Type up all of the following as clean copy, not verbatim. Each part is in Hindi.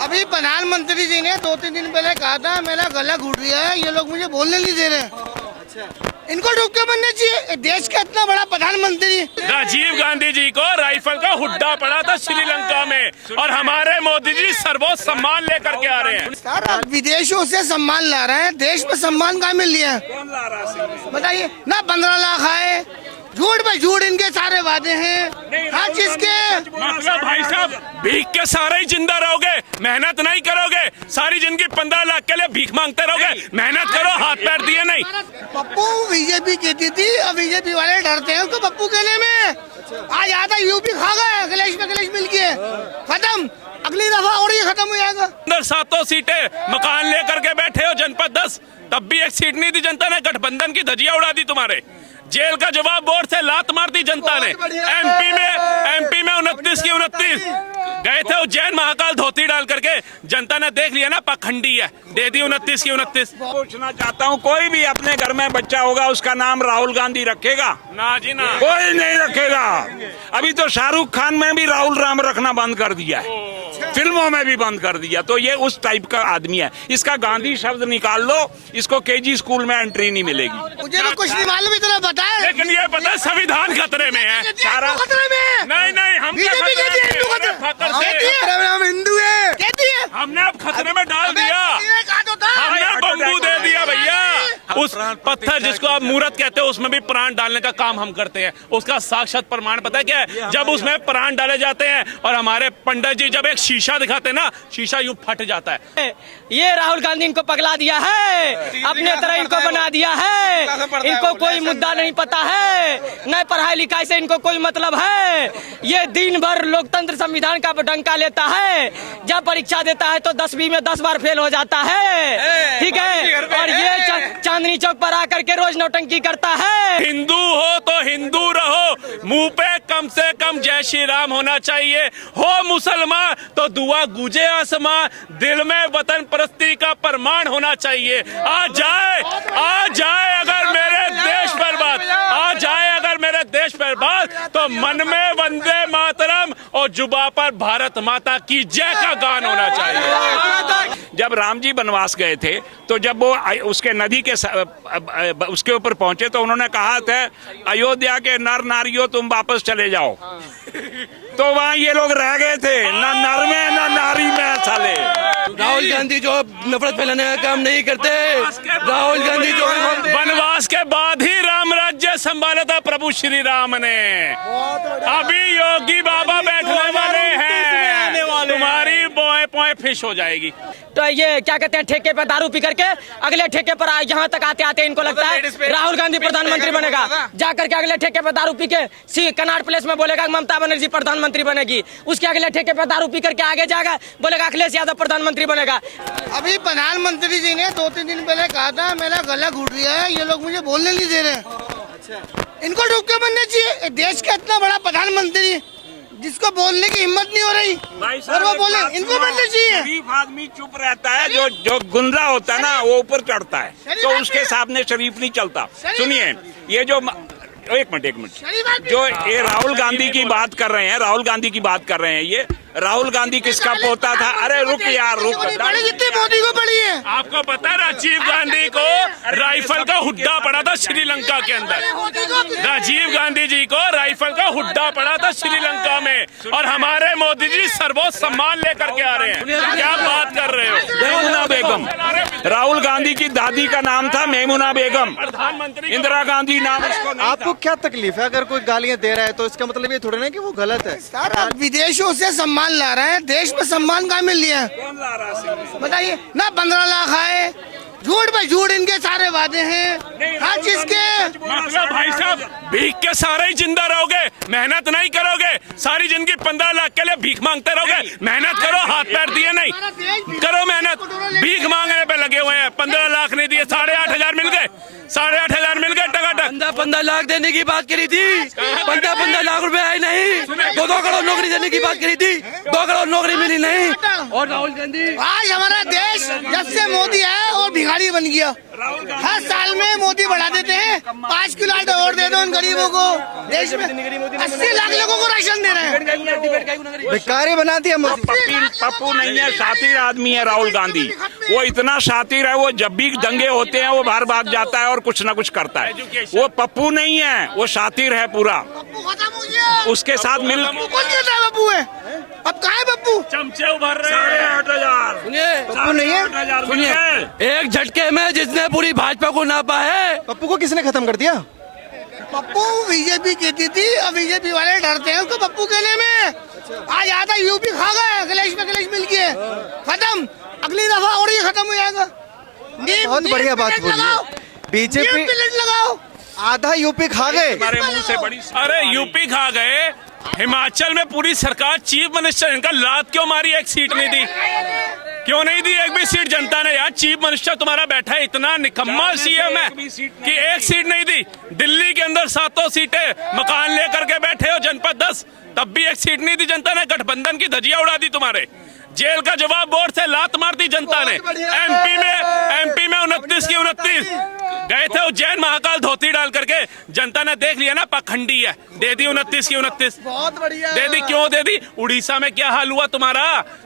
अभी प्रधानमंत्री जी ने 2-3 दिन पहले कहा था मेरा गला घुट रहा है, ये लोग मुझे बोलने नहीं दे रहे। इनको रोक के बनना चाहिए। देश का इतना बड़ा प्रधानमंत्री राजीव गांधी जी को राइफल का हुड्डा पड़ा था श्रीलंका में, और हमारे मोदी जी सर्वोच्च सम्मान लेकर के आ रहे हैं। सर आप विदेशों से सम्मान ला रहे हैं, देश में सम्मान कहाँ मिल रहा है? बताइए ना। 15 लाख आए, झूठ पे झूठ इनके सारे वादे हैं हर चीज के। मतलब भाई साहब भीख के सारे ही जिंदा रहोगे, मेहनत नहीं करोगे, सारी जिंदगी 15 लाख के लिए भीख मांगते रहोगे। मेहनत करो, हाथ पैर दिए नहीं। पप्पू बीजेपी कहती थी, अब बीजेपी वाले डरते हैं उसको पप्पू कहने में। आज आता यूपी खा गए, अखिलेश मिल गए, खत्म। अगली दफा और ये खत्म हो जाएगा। अंदर 7 सीटें मकान लेकर के बैठे हो, जनपद 10, तब भी एक सीट नहीं दी जनता ने। गठबंधन की धजिया उड़ा दी तुम्हारे। जेल का जवाब बोर्ड से लात मार दी जनता ने। एमपी में 29 की 29 गए थे उज्जैन महाकाल धोती डाल करके, जनता ने देख लिया ना पखंडी है, दे दी 29 की 29। पूछना चाहता हूँ, कोई भी अपने घर में बच्चा होगा उसका नाम राहुल गांधी रखेगा? ना जी ना, कोई नहीं रखेगा। अभी तो शाहरुख खान में भी राहुल राम रखना बंद कर दिया है, फिल्मों में भी बंद कर दिया। तो ये उस टाइप का आदमी है। इसका गांधी शब्द निकाल लो, इसको केजी स्कूल में एंट्री नहीं मिलेगी। मुझे तो कुछ नहीं मालूम, इतना पता है। लेकिन ये पता है संविधान खतरे में है। सारा खतरे में है। नहीं हम बीजेपी कहती है हिंदू हम हिंदू है, कहती है। हमने अब खतरे में डाल दिया, हमने बम्बू दे दिया भैया। उस पत्थर जिसको आप मूर्त कहते हो उसमें भी प्राण डालने का काम हम करते हैं। उसका साक्षात प्रमाण पता है क्या है? जब उसमें प्राण डाले जाते हैं और हमारे पंडित जी जब एक शीशा दिखाते हैं ना, शीशा यूं फट जाता है। ये राहुल गांधी इनको पगला दिया है, अपने तरह इनको बना दिया है। इनको कोई मुद्दा नहीं पता है, न पढ़ाई लिखाई से इनको कोई मतलब है। ये दिन भर लोकतंत्र संविधान का डंका लेता है, जब परीक्षा देता है तो 10वीं में 10 बार फेल हो जाता है, ठीक है। और ये चांदनी चौक पर आकर के रोज नौटंकी करता है। हिंदू हो तो हिंदू रहो, मुंह पे कम से कम जय श्री राम होना चाहिए। हो मुसलमान तो दुआ गूंजे आसमां, दिल में वतन परस्ती का प्रमाण होना चाहिए। आ जाए अगर मेरे देश पर बात, आ जाए अगर मेरे देश पर बात, तो मन में वंदे मातरम और जुबा पर भारत माता की जय का गान होना चाहिए। जब राम जी वनवास गए थे तो जब वो उसके नदी के उसके ऊपर पहुंचे तो उन्होंने कहा था, अयोध्या के नर नारियों तुम वापस चले जाओ। तो वहाँ ये लोग रह गए थे, न नर में न नारी में साले। राहुल गांधी जो नफरत फैलाने का काम नहीं करते, राहुल गांधी जो वनवास के बाद ही राम राज्य संभाला था प्रभु श्री राम ने। अभी योगी बाबा बैठने वाले हैं, तुम्हारी पोए फिश हो जाएगी। तो ये क्या कहते हैं, ठेके पर दारू पी करके अगले ठेके पर यहाँ तक आते आते इनको लगता है राहुल गांधी प्रधानमंत्री बनेगा। जा करके अगले ठेके पर दारू पी के कनाट प्लेस में बोलेगा ममता बनर्जी प्रधानमंत्री बनेगी। उसके अगले ठेके पर दारू पी करके आगे जाएगा, बोलेगा अखिलेश यादव प्रधानमंत्री बनेगा। अभी प्रधानमंत्री जी ने 2-3 दिन पहले कहा था मेरा गला घुट रहा है, ये लोग मुझे बोलने नहीं दे रहे। इनको रोक के बनना चाहिए। देश का इतना बड़ा प्रधानमंत्री जिसको बोलने की हिम्मत नहीं हो रही, और वो बोले, इनको बनना चाहिए। शरीफ आदमी चुप रहता है, जो गुंडा होता है ना वो ऊपर चढ़ता है, तो उसके सामने शरीफ नहीं चलता। सुनिए, ये जो एक मिनट जो ये राहुल गांधी की बात कर रहे हैं, राहुल गांधी की बात कर रहे हैं, ये राहुल गांधी किसका पोता था? अरे रुक यार रुक, जितनी मोदी को पड़ी है। आपको पता है राजीव गांधी को राइफल का हुड्डा पड़ा था श्रीलंका के अंदर। राजीव गांधी जी को राइफल का हुड्डा पड़ा था श्रीलंका में, और हमारे मोदी जी सर्वोच्च सम्मान लेकर के आ रहे हैं। क्या बात कर रहे हो? मेमुना बेगम, राहुल गांधी की दादी का नाम था मेमुना बेगम, प्रधानमंत्री इंदिरा गांधी नाम उसको नहीं आपको क्या तकलीफ है? अगर कोई गालियां दे रहा है तो इसका मतलब ये थोड़ा ना कि वो गलत है। सर आप विदेशों से सम्मान ला रहे हैं, देश में सम्मान कहाँ मिल रहा है? बताइए ना। 15 लाख आए, झूठ पे झूठ इनके सारे वादे हैं हर चीज के। मतलब भाई साहब भीख के सारे ही जिंदा रहोगे, मेहनत नहीं करोगे, सारी जिंदगी 15 लाख के लिए भीख मांगते रहोगे। मेहनत करो, हाथ पैर दिए नहीं, करो मेहनत। भीख मांगने पे लगे हुए हैं, 15 लाख नहीं दिए, 8,500 मिल गए, 8,500 मिल गए टकाटक। 15 लाख देने की बात करी थी, 15 लाख रुपए आए नहीं। 2 करोड़ नौकरी देने की बात करी थी, 2 करोड़ नौकरी मिली नहीं। और राहुल गांधी आज हमारा देश जब से मोदी आया और भिखारी बन गया। हर साल में मोदी बढ़ा देते हैं, 5 किलो आटा और दे दो उन गरीबों को। देश में 80 लाख लोगों को राशन दे रहे हैं। भिखारी बना दिया मोदी। पप्पू नहीं है, शातिर आदमी है राहुल गांधी। वो इतना शातिर है, वो जब भी दंगे होते हैं वो बाहर भाग जाता है और कुछ ना कुछ करता है। वो पप्पू नहीं है, वो शातिर है पूरा। पप्पू खत्म हो गया। उसके साथ मिल पप्पू कौन कहता है पप्पू है? अब कहाँ है पप्पू? चमचे उभर रहे हैं। 8,000 सुनिए पप्पू नहीं है। 8,000 सुनिए, एक झटके में जिसने पूरी भाजपा को नापा है। पप्पू को किसने खत्म कर दिया? पप्पू बीजेपी कहती थी, अब बीजेपी वाले डरते हैं उसको पप्पू कहने में। आज आता यूपी खा गए, अखिलेश मिल के खत्म। अगली दफा और ये खत्म हो जाएगा। बहुत बढ़िया बात बोली। बीजेपी लगाओ। आधा यूपी खा गए। हमारे मुंह से बड़ी अरे यूपी खा गए, हिमाचल में पूरी सरकार चीफ मिनिस्टर, इनका लात क्यों मारी? एक सीट नहीं दी, क्यों नहीं दी एक भी सीट जनता ने? यार चीफ मिनिस्टर तुम्हारा बैठा है, इतना निकम्मा सीएम है कि एक सीट नहीं दी। दिल्ली के अंदर 7 सीटें मकान लेकर के बैठे हो, जनपद 10, तब भी एक सीट नहीं दी जनता ने। गठबंधन की धजिया उड़ा दी तुम्हारे। जेल का जवाब बोर्ड से लात मार दी जनता ने। एमपी में 29 की 29 गए थे उज्जैन महाकाल धोती डाल करके, जनता ने देख लिया ना पाखंडी है, दे दी 29 की 29। बहुत बढ़िया दे दी, क्यों दे दी? उड़ीसा में क्या हाल हुआ तुम्हारा,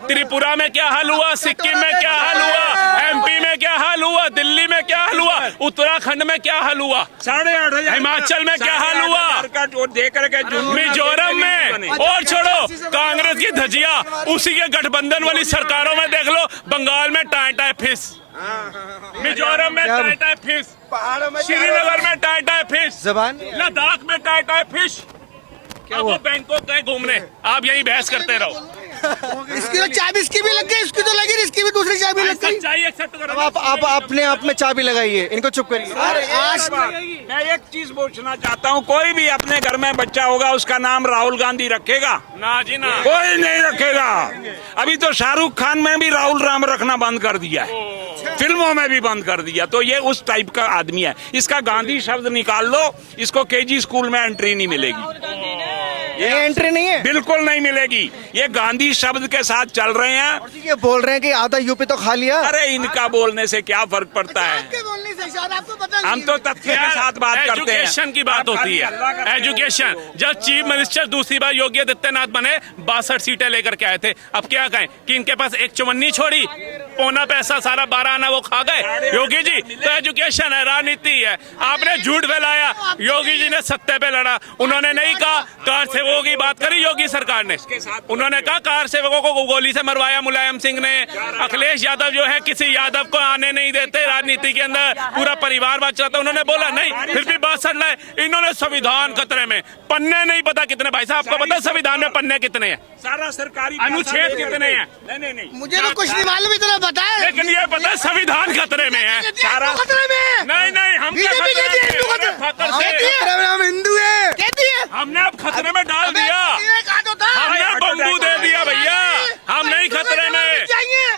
त्रिपुरा में क्या हाल हुआ, सिक्किम में क्या हाल हुआ, एमपी में क्या हाल हुआ, दिल्ली में क्या हाल हुआ, उत्तराखंड में क्या हाल हुआ, 8,500 हिमाचल में क्या हाल हुआ, दे करके मिजोरम में, और छोड़ो कांग्रेस की धजिया उसी के गठबंधन वाली सरकारों में देख लो। बंगाल में टाई फिश, मिजोरम में टाई फिश, श्रीनगर में टाई फिश, जबान लद्दाख में टाई फिश। क्या वो बैंकॉक गए घूमने, आप यही बहस करते रहो। इसकी तो चाबी इसकी भी लग गई, इसकी तो लगी, इसकी भी दूसरी चाबी लग गई। सच्चाई एक्सेप्ट करो। अब आप अपने आप में चाबी लगाइए, इनको चुप करिए। आज मैं एक चीज पूछना चाहता हूँ, कोई भी अपने घर में बच्चा होगा उसका नाम राहुल गांधी रखेगा? ना जी ना। कोई नहीं रखेगा। अभी तो शाहरुख खान में भी राहुल राम रखना बंद कर दिया है, फिल्मों में भी बंद कर दिया। तो ये उस टाइप का आदमी है। इसका गांधी शब्द निकाल लो, इसको केजी स्कूल में एंट्री नहीं मिलेगी। ये एंट्री नहीं है, बिल्कुल नहीं मिलेगी। ये गांधी शब्द के साथ चल रहे हैं। ये बोल रहे हैं कि आधा यूपी तो खा लिया। अरे इनका बोलने से क्या फर्क पड़ता है? आपके बोलने से शायद आपको पता नहीं हम तो तथ्य के साथ बात करते हैं। एजुकेशन की बात होती है, एजुकेशन। जब चीफ मिनिस्टर दूसरी बार योगी आदित्यनाथ बने, 62 सीटें लेकर के आए थे। अब क्या कहें कि इनके पास एक चुमन्नी छोड़ी, पौना पैसा सारा 12 आना वो खा गए योगी जी। तो एजुकेशन है, राजनीति है। आपने झूठ फैलाया, योगी जी ने सत्य पे लड़ा। उन्होंने नहीं कहा कार सेवकों की बात करी योगी सरकार ने, उन्होंने कहा कार सेवकों को गोली से मरवाया मुलायम सिंह ने। अखिलेश यादव जो है किसी यादव को आने नहीं देते राजनीति के अंदर, पूरा परिवार बात चलाता। उन्होंने बोला नहीं, फिर भी बात सड़ लाए। इन्होंने संविधान खतरे में, पन्ने नहीं पता कितने, भाई साहब आपको पता संविधान में पन्ने कितने हैं, सारा सरकारी अनुच्छेद कितने हैं? नहीं मुझे तो कुछ नहीं मालूम, इतना पता है। लेकिन ये पता है संविधान खतरे में है। सारा खतरे में। नहीं हम क्या बीजेपी कहती है हिंदू खतरे में? खतरे खतरे कहती से है, हम हिंदू है कहती है। हमने अब खतरे में डाल दिया, कहा तो था हमने बम्बू दे दिया भैया, हम नहीं खतरे में।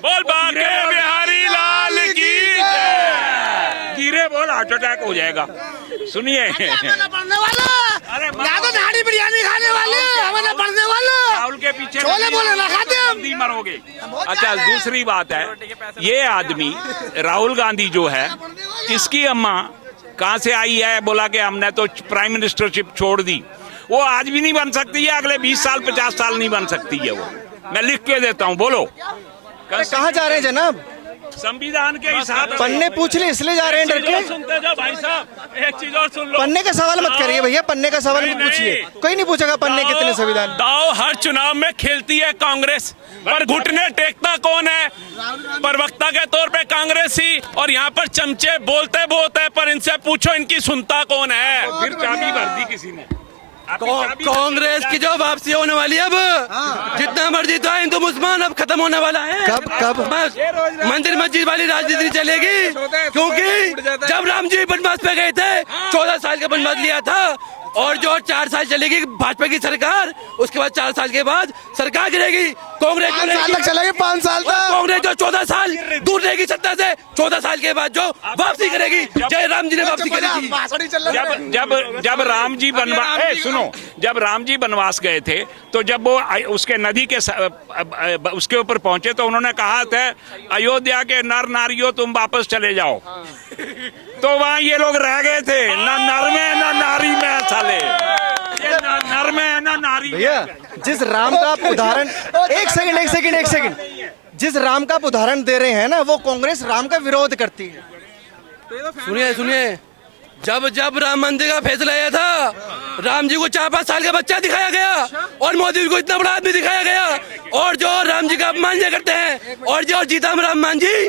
बोल बाके बिहारी लाल की जय। गिरे बोल हार्ट अटैक हो जाएगा। सुनिए पढ़ने वाला, अरे या तो नाड़ी बिरयानी खाने वाले, हमारे पढ़ने वाला राहुल के पीछे छोले बोले ना खाते हम। जल्दी मरोगे। अच्छा दूसरी बात है, ये आदमी राहुल गांधी जो है, इसकी अम्मा कहाँ से आई है? बोला कि हमने तो प्राइम मिनिस्टरशिप छोड़ दी। वो आज भी नहीं बन सकती है, अगले 20 साल 50 साल नहीं बन सकती है वो। मैं लिख के देता हूँ, बोलो कहाँ जा रहे हैं जनाब? संविधान के हिसाब से। पन्ने पूछ ले इसलिए जा रहे हैं डर के। सुनते जाओ भाई साहब, एक चीज और सुन लो। पन्ने का सवाल मत करिए भैया, पन्ने का सवाल मत नहीं, पूछिए। नहीं। कोई नहीं पूछेगा पन्ने कितने संविधान। दाव हर चुनाव में खेलती है कांग्रेस, पर घुटने टेकता कौन है? प्रवक्ता के तौर पे कांग्रेस ही, और यहाँ पर चमचे बोलते बोलते, पर इनसे पूछो इनकी सुनता कौन है? फिर चाबी भर दी किसी ने। कांग्रेस की जो वापसी होने वाली है, अब जितना मर्जी तो हिंदू मुसलमान अब खत्म होने वाला है। कब? बस मंदिर मस्जिद वाली राजनीति चलेगी, क्योंकि जब राम जी वनवास पे गए थे 14 साल का वनवास लिया था, और जो 4 साल चलेगी भाजपा की सरकार, उसके बाद 4 साल के बाद सरकार गिरेगी। कांग्रेस 5 साल तक चलेगी, 5 साल तक। कांग्रेस जो 14 साल दूर रहेगी सत्ता से, 14 साल के बाद जो वापसी करेगी, जय राम जी ने वापसी करेगी। जब राम जी बनवास सुनो, जब राम जी बनवास गए थे तो जब वो उसके नदी के उसके ऊपर पहुंचे तो उन्होंने कहा था अयोध्या के नर नारियों तुम वापस चले जाओ। तो वहाँ ये लोग रह गए थे, ना नर में ना नारी में साले, ये ना नर में ना नारी में। भैया जिस राम का आप उदाहरण एक सेकंड जिस राम का आप उदाहरण दे रहे हैं ना, वो कांग्रेस राम का विरोध करती है। सुनिए, जब राम मंदिर का फैसला आया था, राम जी को 4-5 साल का बच्चा दिखाया गया और मोदी जी को इतना बड़ा आदमी दिखाया गया, और जो राम जी का अपमान करते हैं, और जो जीतन राम मांझी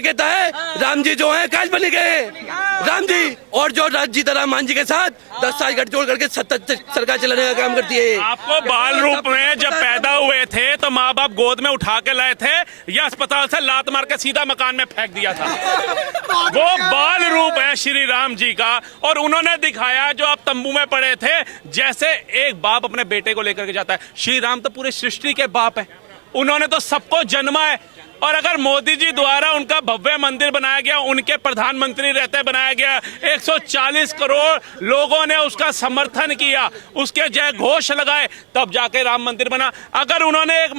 कहता है राम जी जो है काल्पनिक है राम जी, और जो जीतन राम मांझी के साथ 10 साल गठजोड़ करके सरकार चलाने का काम करती है। आपको बाल रूप में जब पैदा हुए थे तो माँ बाप गोद में उठा के लाए थे या अस्पताल से लात मार के सीधा मकान में फेंक दिया था? वो बाल रूप है श्री राम जी का, और उन्होंने दिखाया जो आप तंबू में पड़े थे, जैसे एक बाप अपने बेटे को लेकर के जाता है। श्री राम तो पूरे सृष्टि के बाप है, उन्होंने तो सबको जन्मा है। और अगर मोदी जी द्वारा उनका भव्य मंदिर बनाया गया, उनके प्रधानमंत्री रहते बनाया गया, 140 करोड़ लोगों ने उसका समर्थन किया, उसके जय घोष लगाए, तब जाके राम मंदिर बना। अगर उन्होंने एक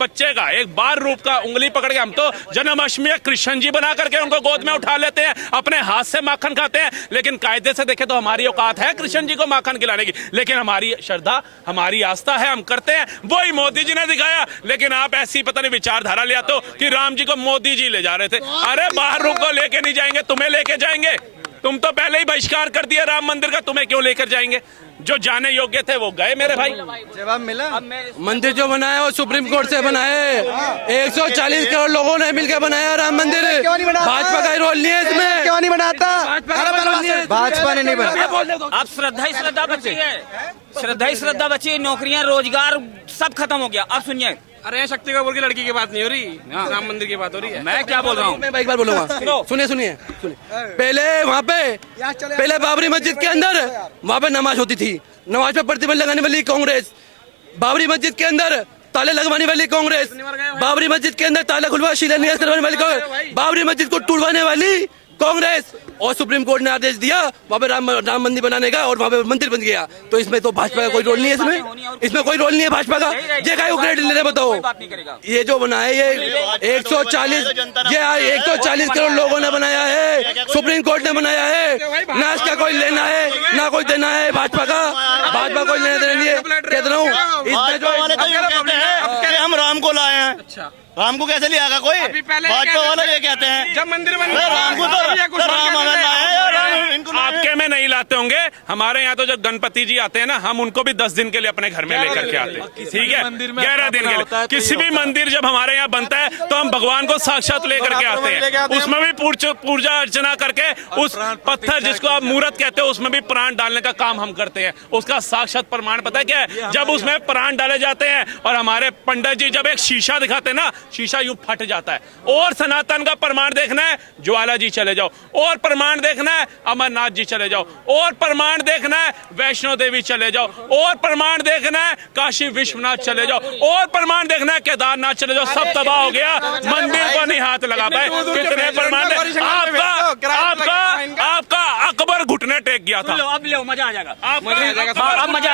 बच्चे का, एक बाल रूप का उंगली पकड़ के, हम तो जन्माष्टमी में कृष्ण जी बना करके उनको गोद में उठा लेते हैं, अपने हाथ से माखन खाते हैं, लेकिन कायदे से देखे तो हमारी औकात है कृष्ण जी को माखन खिलाने की, लेकिन हमारी श्रद्धा, हमारी आस्था है, हम करते हैं। वही मोदी जी ने दिखाया, लेकिन आप ऐसी पता नहीं विचारधारा लिया तो कि राम जी को मोदी जी ले जा रहे थे। अरे बाहर रूप को लेके नहीं जाएंगे, तुम्हें लेके जाएंगे। तुम तो पहले ही बहिष्कार कर दिया राम मंदिर का, तुम्हें क्यों लेकर जाएंगे? जो जाने योग्य थे वो गए मेरे भाई। जवाब मिला। मंदिर जो बनाया वो सुप्रीम कोर्ट से बनाए, 140 करोड़ लोगों ने मिलकर बनाया राम मंदिर। भाजपा का रोल नहीं है इसमें। क्यों नहीं बनाता? भाजपा ने नहीं बनाया। अब श्रद्धा ही श्रद्धा बची है, श्रद्धा ही श्रद्धा बची है, नौकरियां रोजगार सब खत्म हो गया। अब सुनिए, अरे शक्ति कपूर की लड़की की बात नहीं हो रही, राम मंदिर की बात हो रही है। मैं क्या बोल रहा हूँ, मैं एक बार बोलूंगा, सुनिए। पहले वहाँ पे बाबरी मस्जिद के अंदर वहाँ पे नमाज होती थी, नमाज पे प्रतिबंध लगाने वाली कांग्रेस, बाबरी मस्जिद के अंदर ताले लगवाने वाली कांग्रेस, बाबरी मस्जिद के अंदर ताला खुलवा शिलान्यास करवाने वाली कांग्रेस, बाबरी मस्जिद को तोड़वाने वाली कांग्रेस, और सुप्रीम कोर्ट ने आदेश दिया वहाँ पे राम मंदिर बनाने का, और वहाँ पे मंदिर बन गया। तो इसमें तो भाजपा का कोई रोल नहीं है, इसमें कोई रोल नहीं है भाजपा का। ये क्या क्रेडिट लेने बताओ? ये जो बना है ये 140 करोड़ लोगों ने बनाया है, सुप्रीम कोर्ट ने बनाया है, ना इसका कोई लेना है ना कोई देना है भाजपा का। भाजपा कोई लेना देना नहीं है, कह रहा हूँ। इसमें जो हम राम को लाए हैं, राम को कैसे लिया कोई? भाजपा वाले ये कहते हैं जब मंदिर बन राम को तो राम हमें लाए, आपके में नहीं लाते होंगे, हमारे यहाँ तो जब गणपति जी आते हैं ना, हम उनको भी 10 दिन के लिए अपने घर में लेकर के आते हैं, ठीक है, 11 दिन के लिए। किसी भी मंदिर जब हमारे यहाँ बनता है तो हम भगवान को साक्षात लेकर के आते हैं, उसमें भी पूजा अर्चना करके उस पत्थर जिसको आप मूर्त कहते हो उसमें भी प्राण डालने का काम हम करते हैं। उसका साक्षात प्रमाण पता है क्या है? जब उसमें प्राण डाले जाते हैं और हमारे पंडित जी जब एक शीशा दिखाते हैं ना, शीशा यूं फट जाता है। और सनातन का प्रमाण देखना है, ज्वाला जी चले जाओ, और प्रमाण देखना है अमरनाथ जी चले जाओ, और प्रमाण देखना है वैष्णो देवी चले जाओ, और प्रमाण देखना है काशी विश्वनाथ चले जाओ, और प्रमाण देखना है केदारनाथ चले जाओ। सब तबाह हो गया, मंदिर को नहीं हाथ लगा पाए। कितने प्रमाण? आपका अकबर घुटने टेक गया था। अब लो मजा आ जाएगा, अब मजा आएगा। मजा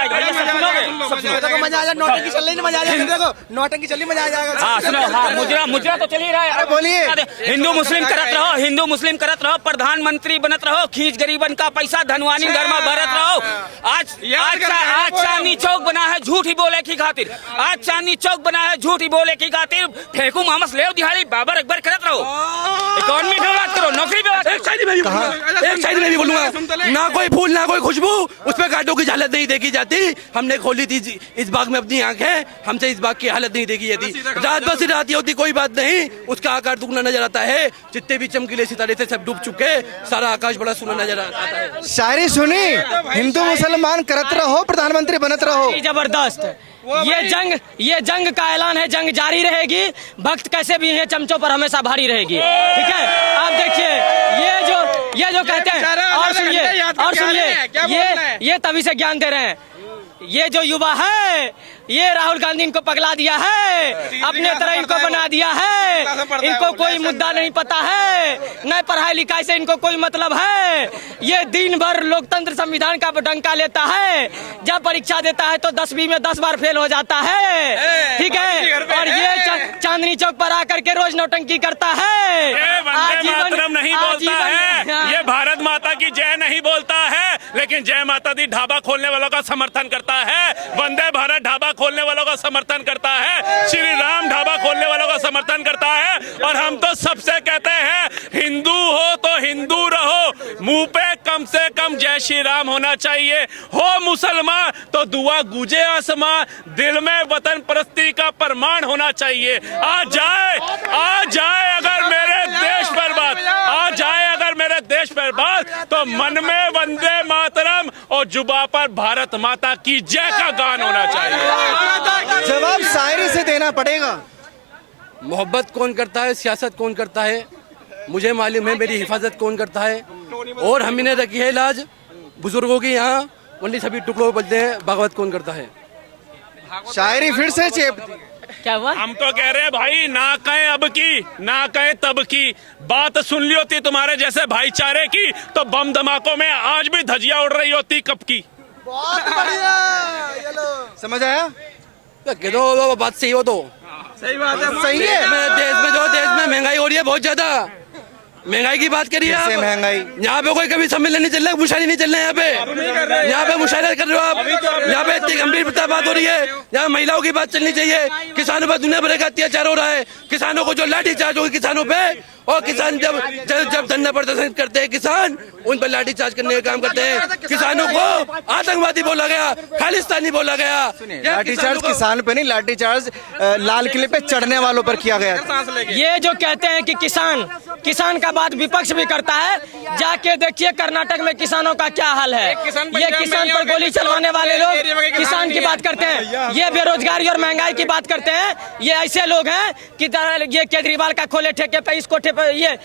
आ जाएगा, नौटंकी चल रही, मजा आ जाएगा, देखो नौटंकी चल रही, मजा आ जाएगा। हाँ सुनो, हाँ मुजरा तो चल ही रहा है। बोलिए, हिंदू मुस्लिम करत रहो, हिंदू मुस्लिम करत रहो, प्रधानमंत्री बनत रहो, खींच गरीबन का पैसा धनवानी घर में भरत रहो। आज चांदनी चौक बना है झूठ ही बोले की खातिर, आज चांदनी चौक बना है झूठ ही बोले की खातिर, फेंकू मोहम्मद लेव दिहाड़ी बाबर अकबर करत रहो। इकोनॉमी पे बात करो, नौकरी पे बात। एक साइड में भी बोलूंगा, ना कोई फूल ना कोई खुशबू, उस पर कांटों की हालत नहीं देखी जाती। हमने खोली थी इस बाग में अपनी आंखें, हमसे इस बाग की हालत नहीं देखी जाती। रात बस रात होती कोई बात नहीं, उसका आकार दुगना नजर आता है। जितने भी चमकीले सितारे थे सब डूब चुके, सारा आकाश बड़ा सुना नजर आता है। शायरी सुनी, हिंदू मुसलमान करत रहो, प्रधानमंत्री बनत रहो। जबरदस्त ये जंग का ऐलान है, जंग जारी रहेगी। भक्त कैसे भी हैं चमचों पर हमेशा भारी रहेगी, ठीक है। आप देखिए ये जो कहते हैं, और सुनिए ये तभी से ज्ञान दे रहे हैं। ये जो युवा है, ये राहुल गांधी इनको पगला दिया है, अपने तरह इनको बना दिया है। इनको कोई मुद्दा नहीं पता है, न पढ़ाई लिखाई से इनको कोई मतलब है। ये दिन भर लोकतंत्र संविधान का डंका लेता है, जब परीक्षा देता है तो 10वीं में 10 बार फेल हो जाता है, ठीक है। और ये चांदनी चौक पर आकर के रोज नौटंकी करता है। ये वंदे मातरम नहीं बोलता है, ये भारत माता की जय नहीं बोलता है, लेकिन जय माता दी ढाबा खोलने वालों का समर्थन करता है, वंदे भारत ढाबा खोलने वालों का समर्थन करता है, श्री राम ढाबा खोलने वालों का समर्थन करता है। और हम तो सबसे कहते हैं, हिंदू हो तो हिंदू रहो, मुंह पे कम से कम जय श्री राम होना चाहिए। हो मुसलमान तो दुआ गूंजे आसमां, दिल में वतन परस्ती का प्रमाण होना चाहिए। आ जाए अगर मेरे देश पर बात, आ जाए अगर मेरे देश पर बात, तो मन में वंदे मातरम और जुबा पर भारत माता की जय का गान होना चाहिए। जवाब शायरी से देना पड़ेगा। मोहब्बत कौन करता है, सियासत कौन करता है, मुझे मालूम है मेरी हिफाजत कौन करता है। और हमने रखी है लाज बुजुर्गों की, यहाँ वनली सभी टुकड़ों बोलते हैं, भागवत कौन करता है। शायरी फिर से चेपती। क्या हुआ? हम तो कह रहे हैं भाई, ना कहें अब की ना कहें तब की, बात सुन ली होती तुम्हारे जैसे भाईचारे की, तो बम धमाकों में आज भी धजिया उड़ रही होती कब की। बहुत बढ़िया, ये लो। समझ आया? कह दो बात सही हो तो सही बात है। सही है। देश में महंगाई हो रही है बहुत ज्यादा, महंगाई की बात करिए आप। महंगाई यहाँ पे कोई कभी सम्मेलन नहीं चल रहा, मुशायरे नहीं चल रहे यहाँ पे। यहाँ पे मुशायरा कर रहे हो आप, यहाँ पे इतनी गंभीर बात हो रही है। यहाँ महिलाओं की बात चलनी चाहिए, किसानों पर दुनिया भर का अत्याचार हो रहा है, किसानों को जो लाठी चार्ज होगी किसानों पे, और किसान जब धरना प्रदर्शन करते हैं, किसान उन पर लाठी चार्ज करने का काम करते हैं। किसानों को आतंकवादी बोला गया, खालिस्तानी बोला गया। लाठीचार्ज किसान पे नहीं, लाठीचार्ज लाल किले पे चढ़ने वालों पर किया गया। ये जो कहते हैं कि किसान का बात विपक्ष भी करता है, जाके देखिए कर्नाटक में किसानों का क्या हाल है। ये किसान पर गोली चलवाने वाले लोग किसान की बात करते हैं, ये बेरोजगारी और महंगाई की बात करते हैं। ये ऐसे लोग हैं कि ये केजरीवाल का खोले ठेके पे, इस कोठे पे, ये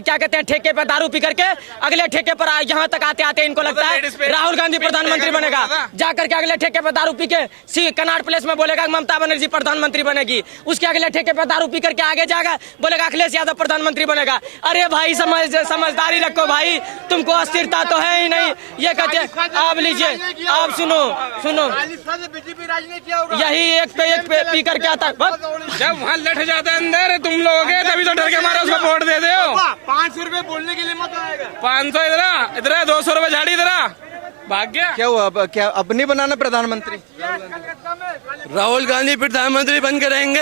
क्या कहते हैं, ठेके पे दारू पी करके अगले ठेके पर यहाँ तक आते आते इनको लगता है राहुल गांधी प्रधानमंत्री बनेगा। जाकर के अगले ठेके पे दारू पी के कनाट प्लेस में बोलेगा ममता बनर्जी प्रधानमंत्री बनेगी, उसके अगले ठेके पे दारू पी करके आगे जाएगा बोलेगा अखिलेश यादव प्रधानमंत्री बनेगा। अरे भाई समझदारी रखो भाई, तुमको अस्थिरता तो है ही नहीं। ये कहते हैं आप लीजिए, आप सुनो यही एक पे पी करके आता। जब वहाँ लठ जाता है अंदर तुम लोग तभी तो डर के मारे उसको वोट दे दो। 500 रुपए बोलने के लिए मत आएगा। 500 इधर 200 रुपए झाड़ी इधर भाग गया। क्या हुआ? क्या अब नहीं बनाना प्रधानमंत्री? राहुल गांधी प्रधानमंत्री बन के रहेंगे,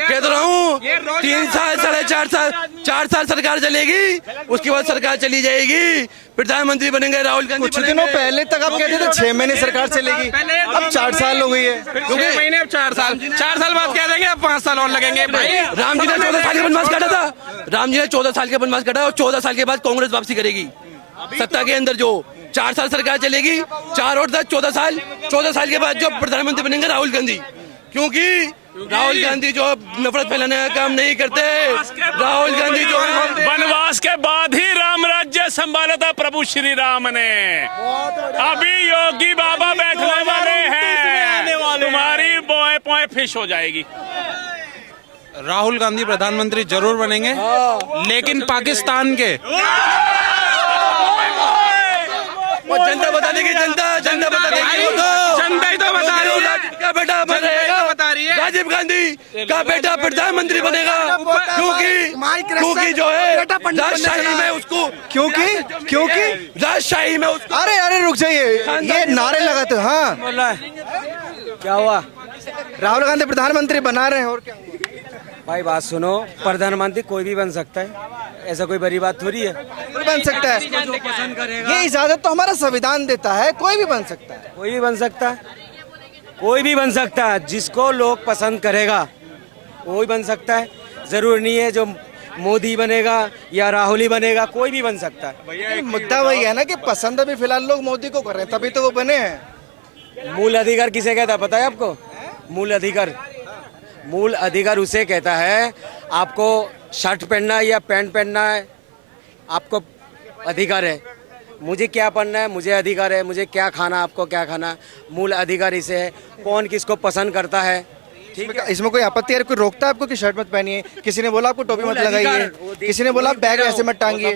कह तो रहा हूँ। 3 साल 4.5 साल सरकार चलेगी, उसके बाद सरकार चली जाएगी, प्रधानमंत्री बनेंगे राहुल गांधी। कुछ दिनों पहले तक आप कहते थे 6 महीने सरकार चलेगी, अब 4 साल हो गई है। 6 महीने अब 4 साल, 4 साल बाद कह देंगे अब 5 साल और लगेंगे। भाई राम जी ने 14 साल का वनवास काटा था, राम जी ने 14 साल का वनवास काटा, और 14 साल के बाद कांग्रेस वापसी करेगी सत्ता के अंदर। जो 4 साल सरकार चलेगी, 4 और 10 14 साल, 14 साल के बाद जो प्रधानमंत्री बनेंगे राहुल गांधी, क्योंकि राहुल गांधी जो नफरत फैलाने का काम नहीं करते। राहुल गांधी जो वनवास के बाद ही राम राज्य संभाला था प्रभु श्री राम ने। अभी योगी बाबा बैठने वाले हैं, तुम्हारी बोए पोए फिश हो जाएगी। राहुल गांधी प्रधानमंत्री जरूर बनेंगे, लेकिन पाकिस्तान के जनता बता देगी, जनता बता देगी। जनता ही तो बता रही है, का बेटा बनेगा, राजीव गांधी का बेटा प्रधानमंत्री बनेगा, क्योंकि जो है राजशाही में उसको, क्योंकि राजशाही में उसको। अरे रुक जाइए, ये नारे लगाते। हाँ क्या हुआ? राहुल गांधी प्रधानमंत्री बना रहे हैं, और क्या? भाई बात सुनो, प्रधानमंत्री कोई भी बन सकता है, ऐसा कोई बड़ी बात थोड़ी है। कोई बन सकता है, ये इजाजत तो हमारा संविधान देता है, कोई भी बन सकता है। कोई भी बन सकता है, कोई भी बन सकता है, जिसको लोग पसंद करेगा वो ही बन सकता है। जरूर नहीं है जो मोदी बनेगा या राहुल ही बनेगा, कोई भी बन सकता है। मुद्दा वही है ना कि पसंद अभी फिलहाल लोग मोदी को कर रहे हैं, तभी तो वो बने हैं। मूल अधिकार किसे कहता है पता है आपको? मूल अधिकार उसे कहता है, आपको शर्ट पहनना है या पैंट पहनना है, आपको अधिकार है। मुझे क्या पढ़ना है, मुझे अधिकार है, मुझे क्या खाना, आपको क्या खाना, मूल अधिकार इसे है। कौन किसको पसंद करता है, ठीक है। इसमें कोई आपत्ति है? कोई रोकता है आपको कि शर्ट मत पहनिए? किसी ने बोला आपको टोपी मत लगाइए? किसी ने बोला बैग ऐसे मत टांगिए?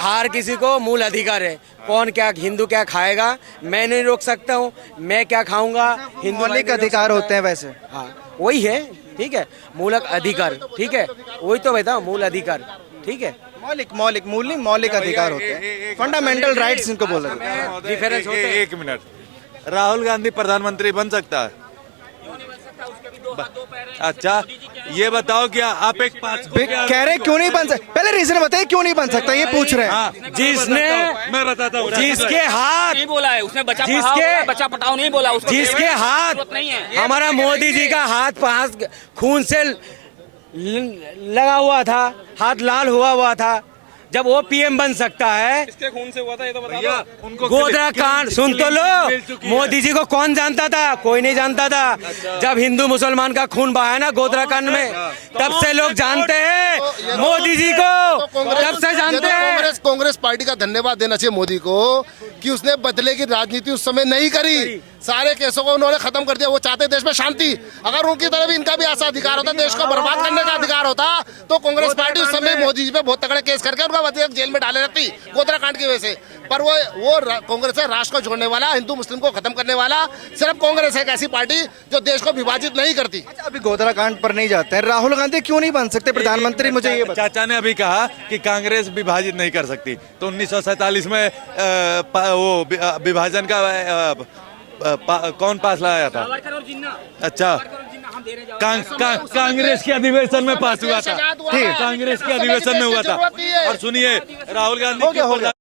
हर किसी को मूल अधिकार है। कौन क्या, हिंदू क्या खाएगा मैं नहीं रोक सकता हूँ, मैं क्या खाऊंगा हिंदू मौलिक अधिकार होते हैं वैसे। हाँ वही है, ठीक है, मूलक अधिकार, ठीक है, वही तो बताओ, मूल अधिकार, ठीक है। मौलिक मौलिक मूल नहीं, मौलिक अधिकार होते हैं, फंडामेंटल राइट्स इनको बोला जाता है। डिफरेंस होते हैं। एक मिनट, राहुल गांधी प्रधानमंत्री बन सकता है? अच्छा ये बताओ क्या आप एक कह रहे क्यों नहीं बन सकता? पहले रीजन बताइए क्यों नहीं बन सकता, ये पूछ रहे हैं। जिसने, मैं बताता हूँ, जिसके हाथ नहीं बोला है उसने, बच्चा जिसके बच्चा पटाओ नहीं बोला उसको, जिसके हाथ, नहीं है। हमारा मोदी जी का हाथ पास खून से लगा हुआ था, हाथ लाल हुआ था, जब वो पीएम बन सकता है। किसके खून से हुआ था ये तो बता दो। उनको गोधरा कांड सुन तो लो, मोदी जी को कौन जानता था? कोई नहीं जानता था। जब हिंदू मुसलमान का खून बहा ना गोधरा कांड में, तब से लोग जानते हैं मोदी जी को, तब से जानते हैं। कांग्रेस पार्टी का धन्यवाद देना चाहिए मोदी को कि उसने बदले की राजनीति उस समय नहीं करी, सारे केसों को उन्होंने खत्म कर दिया। वो चाहते देश में शांति, अगर उनकी तरफ इनका भी ऐसा अधिकार होता, देश को बर्बाद करने का अधिकार होता, तो कांग्रेस पार्टी उस समय मोदी जी पे बहुत तगड़े केस करके उनका जेल में डाले रहती गोधरा कांड की वजह से। पर वो कांग्रेस है राष्ट्र को जोड़ने वाला, हिंदू मुस्लिम को खत्म करने वाला सिर्फ कांग्रेस है एक ऐसी पार्टी जो देश को विभाजित नहीं करती। अभी गोधरा कांड पर नहीं जाते हैं, राहुल गांधी क्यों नहीं बन सकते प्रधानमंत्री? मुझे ये बताओ। चाचा ने अभी कहा कि कांग्रेस विभाजित नहीं कर सकती, तो 1947 में वो विभाजन का कौन पास लाया था? अच्छा कांग्रेस के अधिवेशन में पास हुआ था, ठीक है, कांग्रेस के अधिवेशन में हुआ था। और सुनिए, राहुल गांधी